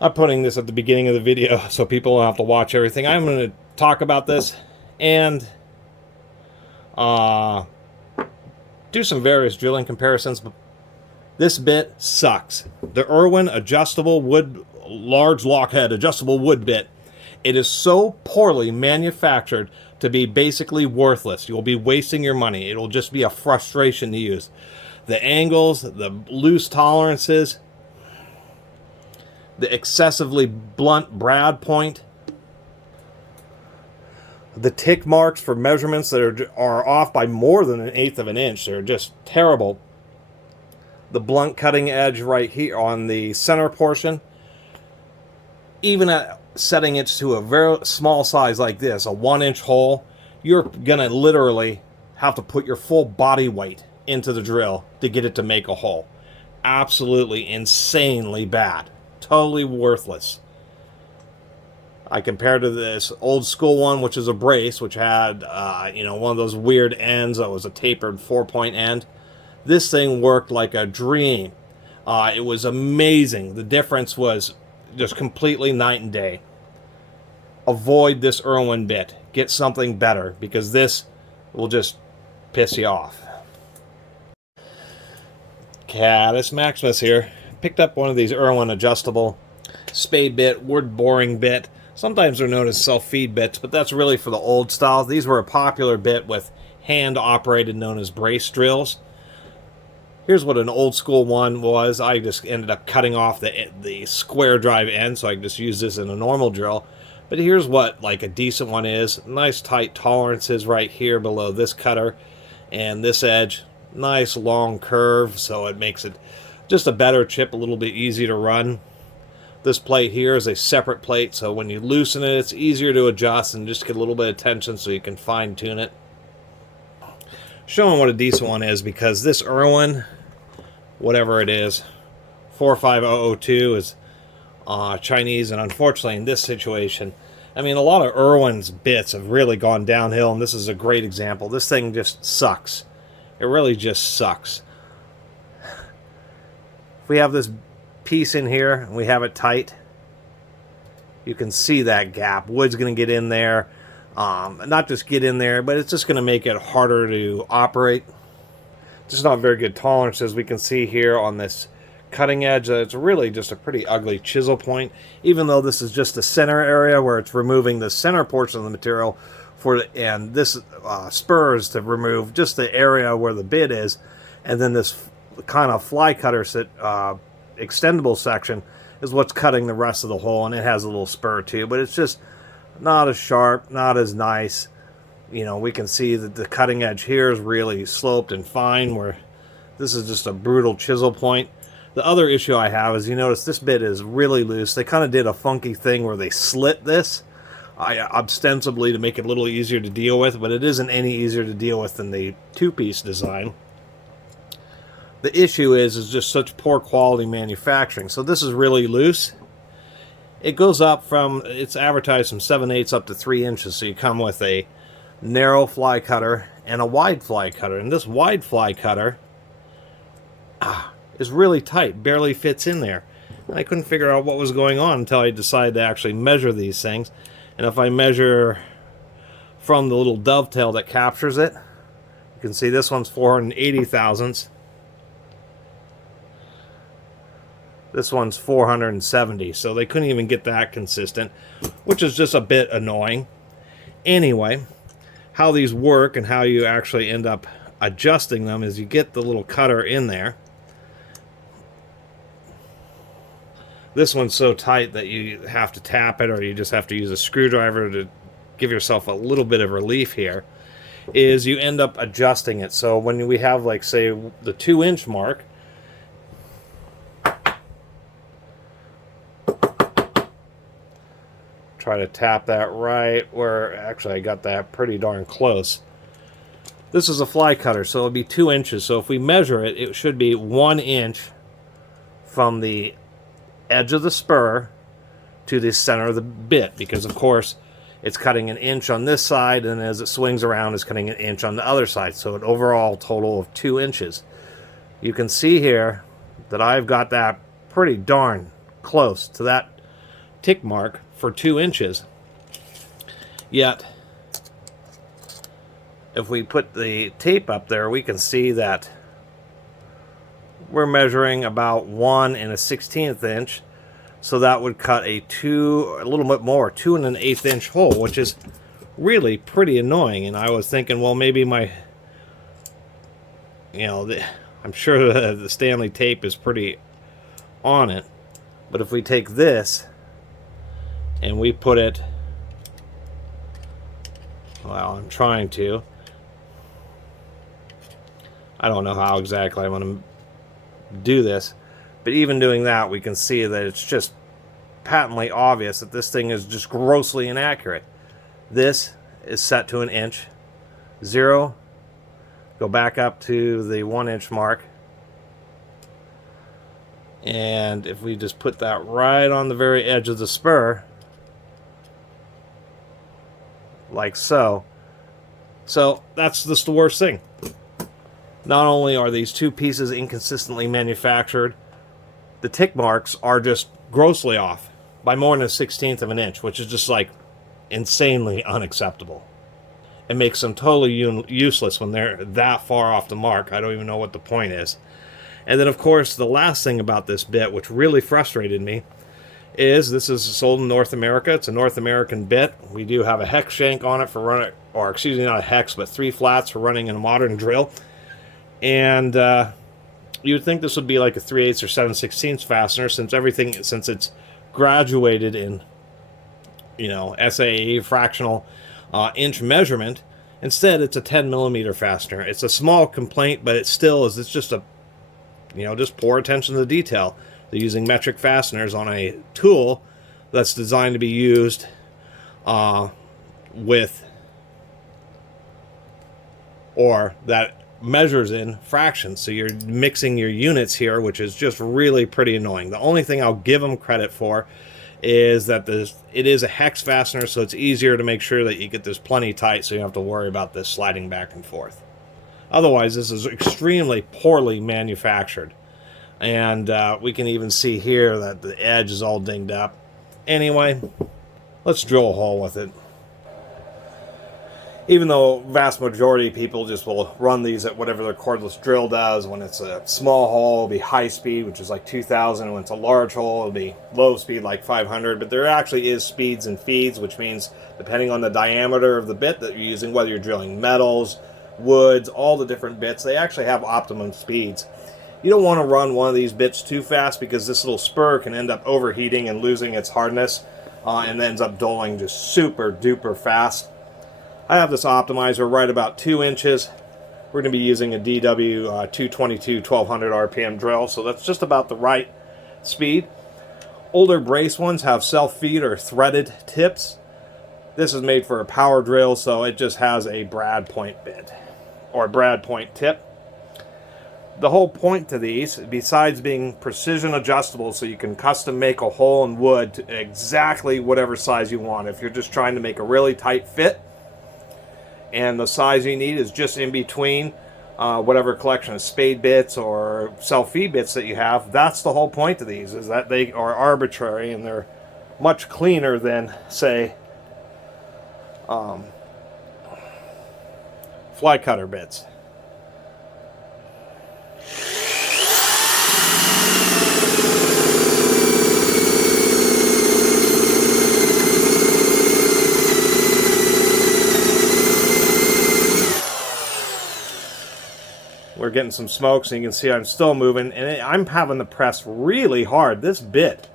I'm putting this at the beginning of the video so people don't have to watch everything. I'm going to talk about this and uh, do some various drilling comparisons. This bit sucks. The Irwin adjustable wood, large lockhead adjustable wood bit, it is so poorly manufactured to be basically worthless. You'll be wasting your money. It'll just be a frustration to use. The angles, the loose tolerances, the excessively blunt brad point, the tick marks for measurements that are off by more than 1/8 of an inch. They're just terrible. The blunt cutting edge right here on the center portion, even at setting it to a very small size like this, a 1-inch hole, you're gonna literally have to put your full body weight into the drill to get it to make a hole. Absolutely insanely bad. Totally worthless. I compared to this old school one, which is a brace, which had one of those weird ends that was a tapered 4-point end. This thing worked like a dream. It was amazing. The difference was just completely night and day. Avoid this Irwin bit. Get something better, because this will just piss you off. Catus Maximus here. Picked up one of these Irwin adjustable spade bit, wood boring bit. Sometimes they're known as self-feed bits, but that's really for the old style. These were a popular bit with hand-operated, known as brace drills. Here's what an old school one was. I just ended up cutting off the square drive end, so I can just use this in a normal drill. But here's what like a decent one is. Nice tight tolerances right here below this cutter and this edge. Nice long curve, so it makes it just a better chip, a little bit easy to run. This plate here is a separate plate, so when you loosen it, it's easier to adjust and just get a little bit of tension so you can fine tune it. Showing what a decent one is, because this Irwin, whatever it is, 45002 is Chinese, and unfortunately in this situation, I mean, a lot of Irwin's bits have really gone downhill, and this is a great example. This thing just sucks. It really just sucks. If we have this piece in here and we have it tight, you can see that gap. Wood's going to get in there. Not just get in there, but it's just going to make it harder to operate. Just not very good tolerances. We can see here on this cutting edge that it's really just a pretty ugly chisel point, even though this is just the center area where it's removing the center portion of the material and this spurs to remove just the area where the bit is, and then this kind of fly cutter extendable section is what's cutting the rest of the hole, and it has a little spur too, but it's just not as sharp, not as nice. You know, we can see that the cutting edge here is really sloped and fine, where this is just a brutal chisel point. The other issue I have is, you notice this bit is really loose. They kind of did a funky thing where they slit this, ostensibly to make it a little easier to deal with, but it isn't any easier to deal with than the two-piece design. The issue is just such poor quality manufacturing. So this is really loose. It goes up from, it's advertised from 7/8 up to 3 inches, so you come with a narrow fly cutter and a wide fly cutter. And this wide fly cutter is really tight, barely fits in there. And I couldn't figure out what was going on until I decided to actually measure these things. And if I measure from the little dovetail that captures it, you can see this one's 480 thousandths. This one's 470, so they couldn't even get that consistent, which is just a bit annoying. Anyway, how these work and how you actually end up adjusting them is you get the little cutter in there. This one's so tight that you have to tap it, or you just have to use a screwdriver to give yourself a little bit of relief here, is you end up adjusting it. So when we have, like, say, the 2-inch mark, try to tap that right where, actually I got that pretty darn close. This is a fly cutter, so it'll be 2 inches. So if we measure it, it should be 1 inch from the edge of the spur to the center of the bit, because of course it's cutting 1 inch on this side, and as it swings around it's cutting 1 inch on the other side, so an overall total of 2 inches. You can see here that I've got that pretty darn close to that tick mark for 2 inches. Yet, if we put the tape up there, we can see that we're measuring about 1 1/16 inch. So that would cut a little bit more, 2 1/8 inch hole, which is really pretty annoying. And I was thinking, well, maybe my, I'm sure the Stanley tape is pretty on it. But if we take this and we put it, well, I'm trying to. I don't know how exactly I'm going to do this. But even doing that, we can see that it's just patently obvious that this thing is just grossly inaccurate. This is set to 1 inch. 0. Go back up to the 1 inch mark. And if we just put that right on the very edge of the spur, like so. So that's just the worst thing. Not only are these 2 pieces inconsistently manufactured, the tick marks are just grossly off by more than 1/16 of an inch, which is just like insanely unacceptable. It makes them totally useless when they're that far off the mark. I don't even know what the point is. And then, of course, the last thing about this bit, which really frustrated me, is this is sold in North America. It's a North American bit. We do have a hex shank on it for running, or excuse me, not a hex, but 3 flats for running in a modern drill. And you would think this would be like a 3/8 or 7/16 fastener, since it's graduated in, SAE fractional inch measurement. Instead, it's a 10mm fastener. It's a small complaint, but it's just a, just poor attention to the detail. They're using metric fasteners on a tool that's designed to be used that measures in fractions. So you're mixing your units here, which is just really pretty annoying. The only thing I'll give them credit for is that it is a hex fastener, so it's easier to make sure that you get this plenty tight so you don't have to worry about this sliding back and forth. Otherwise, this is extremely poorly manufactured. And we can even see here that the edge is all dinged up. Anyway, let's drill a hole with it. Even though vast majority of people just will run these at whatever their cordless drill does. When it's a small hole, it'll be high speed, which is like 2,000. When it's a large hole, it'll be low speed, like 500. But there actually is speeds and feeds, which means depending on the diameter of the bit that you're using, whether you're drilling metals, woods, all the different bits, they actually have optimum speeds. You don't want to run one of these bits too fast, because this little spur can end up overheating and losing its hardness, and ends up dulling just super duper fast. I have this optimizer right about 2 inches. We're going to be using a DW 222 1200 RPM drill, so that's just about the right speed. Older brace ones have self-feed or threaded tips. This is made for a power drill, so it just has a brad point bit, or brad point tip. The whole point to these, besides being precision adjustable so you can custom make a hole in wood to exactly whatever size you want. If you're just trying to make a really tight fit, and the size you need is just in between whatever collection of spade bits or self-feed bits that you have, that's the whole point of these, is that they are arbitrary and they're much cleaner than, say, fly cutter bits. We're getting some smoke, so you can see I'm still moving, and I'm having to press really hard. This bit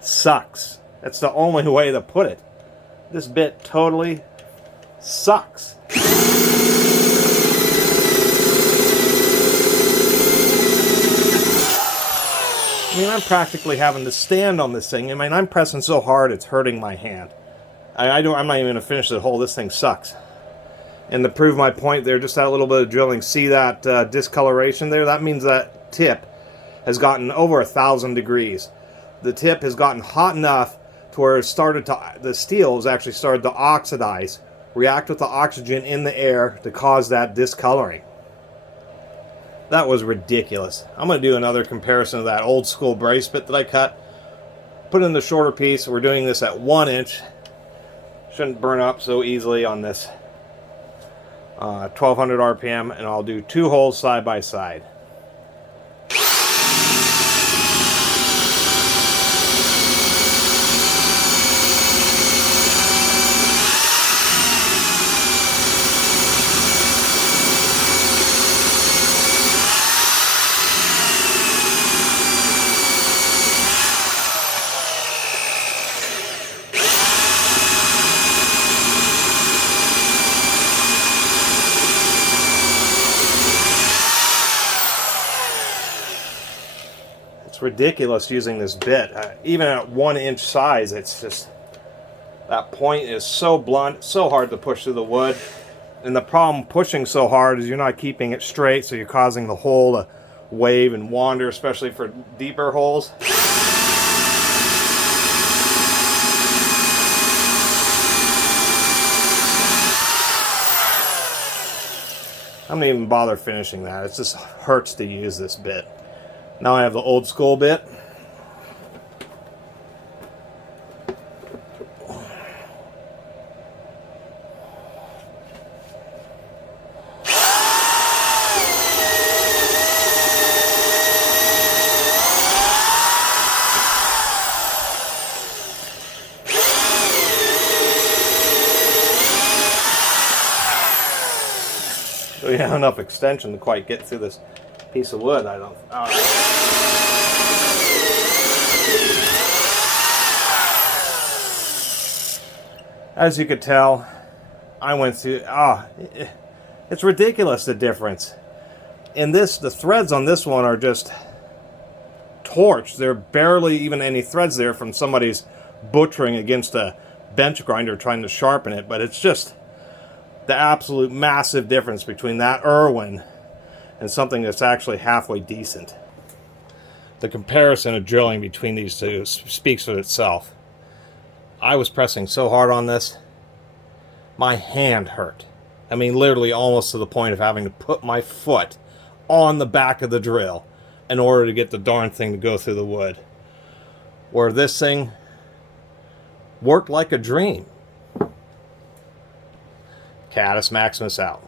sucks. That's the only way to put it. This bit totally sucks. I mean, I'm practically having to stand on this thing. I mean, I'm pressing so hard it's hurting my hand. I'm not even going to finish the hole. This thing sucks. And to prove my point there, just that little bit of drilling, see that discoloration there? That means that tip has gotten over 1,000 degrees. The tip has gotten hot enough to where the steel has actually started to oxidize, react with the oxygen in the air to cause that discoloring. That was ridiculous. I'm going to do another comparison of that old school brace bit that I cut. put in the shorter piece. We're doing this at 1 inch. Shouldn't burn up so easily on this 1200 RPM, and I'll do 2 holes side by side. Ridiculous using this bit. Even at 1 inch size, it's just, that point is so blunt, so hard to push through the wood. And the problem pushing so hard is you're not keeping it straight, so you're causing the hole to wave and wander, especially for deeper holes. I'm not even bother finishing that. It just hurts to use this bit. Now I have the old school bit. We have enough extension to quite get through this piece of wood. I don't. As you could tell, I went through. It's ridiculous, the difference. In this, the threads on this one are just torched. There are barely even any threads there from somebody's butchering against a bench grinder trying to sharpen it. But it's just the absolute massive difference between that Irwin and something that's actually halfway decent. The comparison of drilling between these two speaks for itself. I was pressing so hard on this, my hand hurt. I mean, literally almost to the point of having to put my foot on the back of the drill in order to get the darn thing to go through the wood. Where this thing worked like a dream. Catus, Maximus out.